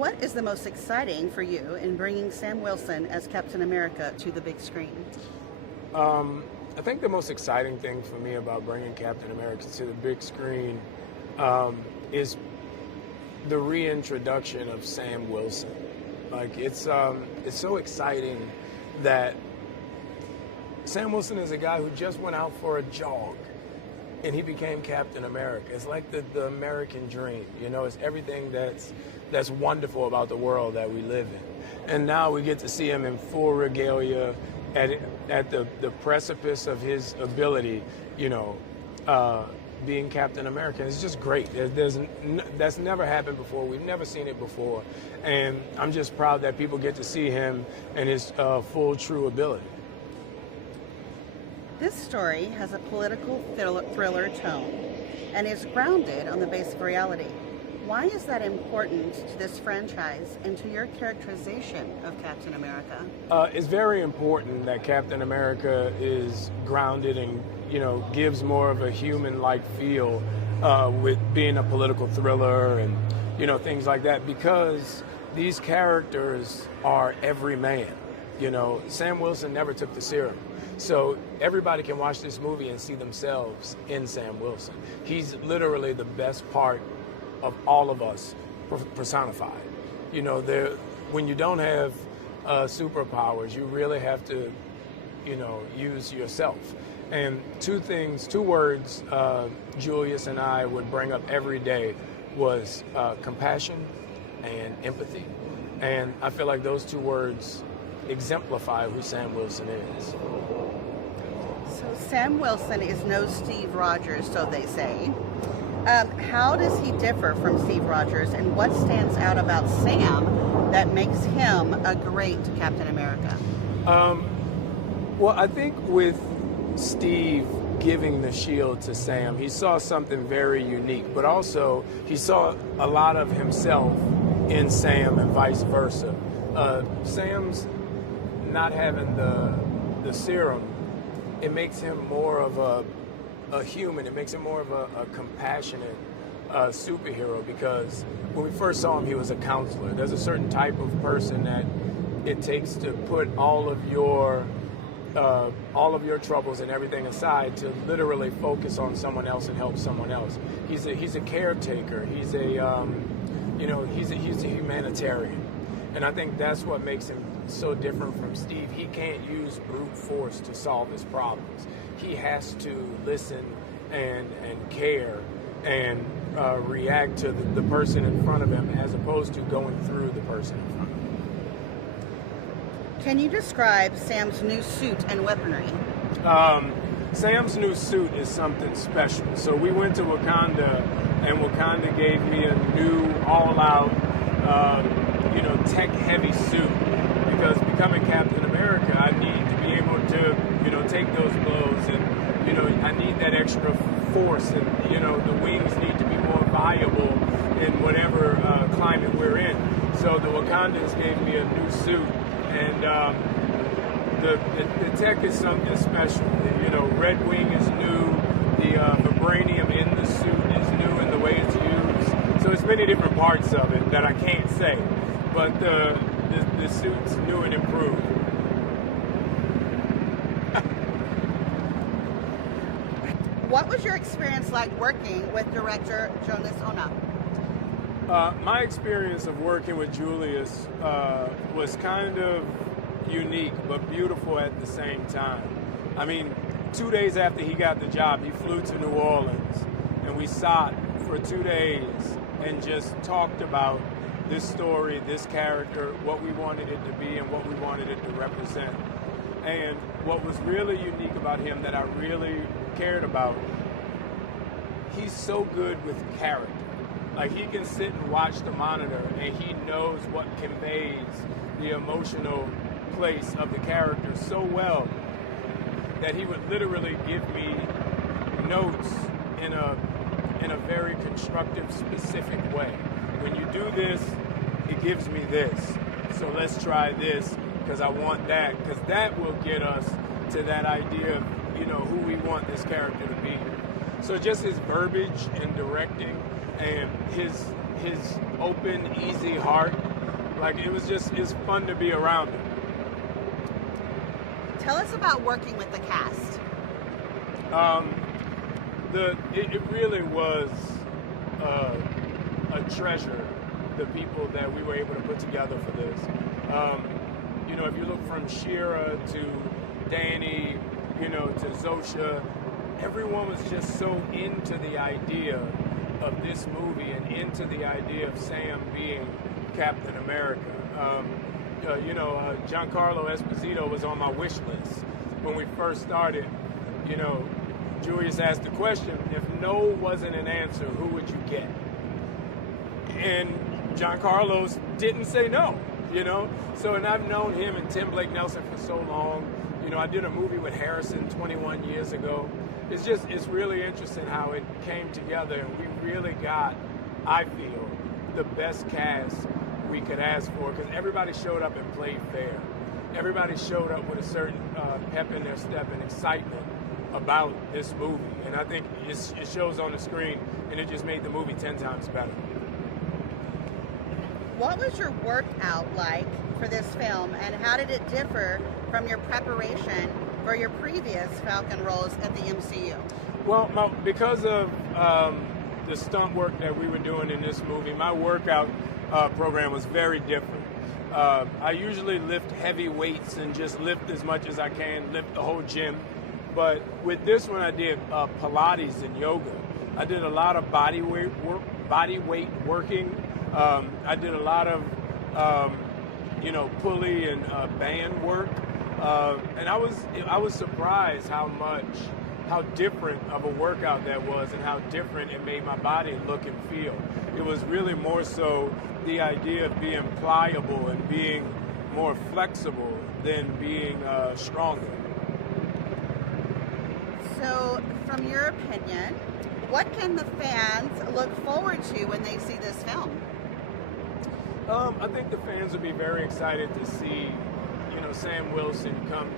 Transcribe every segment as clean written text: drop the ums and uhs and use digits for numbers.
What is the most exciting for you in bringing Sam Wilson as Captain America to the big screen? I think the most exciting thing for me about bringing Captain America to the big screen is the reintroduction of Sam Wilson. Like it's so exciting that Sam Wilson is a guy who just went out for a jog and he became Captain America. It's like the American dream, you know, it's everything that's wonderful about the world that we live in. And now we get to see him in full regalia at the precipice of his ability, you know, being Captain America. It's just great. That's never happened before. We've never seen it before. And I'm just proud that people get to see him in his full, true ability. This story has a political thriller tone and is grounded on the base of reality. Why is that important to this franchise and to your characterization of Captain America? It's very important that Captain America is grounded and, you know, gives more of a human-like feel with being a political thriller and, you know, things like that, because these characters are every man. You know, Sam Wilson never took the serum. So everybody can watch this movie and see themselves in Sam Wilson. He's literally the best part of all of us personified. You know, when you don't have superpowers, you really have to, you know, use yourself. And two words Julius and I would bring up every day was compassion and empathy. And I feel like those two words exemplify who Sam Wilson is. So Sam Wilson is no Steve Rogers, so they say. How does he differ from Steve Rogers, and what stands out about Sam that makes him a great Captain America? Well, I think with Steve giving the shield to Sam, he saw something very unique, but also he saw a lot of himself in Sam and vice versa. Sam's not having the serum, it makes him more of a human. It makes him more of a compassionate superhero, because when we first saw him, he was a counselor. There's a certain type of person that it takes to put all of your troubles and everything aside to literally focus on someone else and help someone else. He's a caretaker. He's a humanitarian, and I think that's what makes him so different from Steve. He can't use brute force to solve his problems. He has to listen and care and react to the person in front of him, as opposed to going through the person in front of him. Can you describe Sam's new suit and weaponry? Sam's new suit is something special. So we went to Wakanda, and Wakanda gave me a new, all-out, tech-heavy suit. Because becoming Captain America, I need to be able to, you know, take those blows, and, you know, I need that extra force, and, you know, the wings need to be more viable in whatever climate we're in. So the Wakandans gave me a new suit, and the tech is something special. You know, Red Wing is new, the vibranium in the suit is new in the way it's used. So it's many different parts of it that I can't say, but the suit's new and improved. What was your experience like working with director Jonas Ona? My experience of working with Julius was kind of unique but beautiful at the same time. I mean, 2 days after he got the job, he flew to New Orleans, and we sat for 2 days and just talked about this story, this character, what we wanted it to be and what we wanted it to represent. And what was really unique about him that I really cared about, he's so good with character. Like, he can sit and watch the monitor and he knows what conveys the emotional place of the character so well that he would literally give me notes in a very constructive, specific way. When you do this, it gives me this. So let's try this, because I want that, because that will get us to that idea of, you know, who we want this character to be. So just his verbiage and directing and his open, easy heart Like it's fun to be around him. Tell us about working with the cast. It really was a treasure, the people that we were able to put together for this. If you look from Shira to Danny, to Zosha, everyone was just so into the idea of this movie and into the idea of Sam being Captain America. Giancarlo Esposito was on my wish list when we first started. Julius asked the question, if no wasn't an answer, who would you get? And Giancarlo didn't say no, So, and I've known him and Tim Blake Nelson for so long. I did a movie with Harrison 21 years ago. It's really interesting how it came together, and we really got, I feel, the best cast we could ask for, because everybody showed up and played fair. Everybody showed up with a certain pep in their step and excitement about this movie, and I think it shows on the screen, and it just made the movie 10 times better. What was your workout like for this film, and how did it differ from your preparation for your previous Falcon roles at the MCU? Well, because of the stunt work that we were doing in this movie, my workout program was very different. I usually lift heavy weights and just lift as much as I can, lift the whole gym. But with this one, I did Pilates and yoga. I did a lot of body weight working. I did a lot of pulley and band work. And I was surprised how different of a workout that was, and how different it made my body look and feel. It was really more so the idea of being pliable and being more flexible than being stronger. So, from your opinion, what can the fans look forward to when they see this film? I think the fans will be very excited to see, Sam Wilson come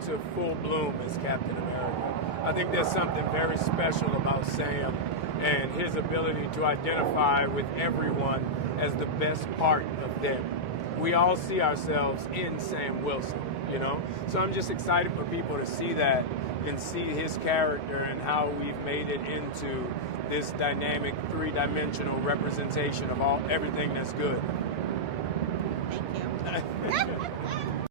to full bloom as Captain America. I think there's something very special about Sam and his ability to identify with everyone as the best part of them. We all see ourselves in Sam Wilson, So I'm just excited for people to see that and see his character and how we've made it into this dynamic, three-dimensional representation of everything that's good. Thank you.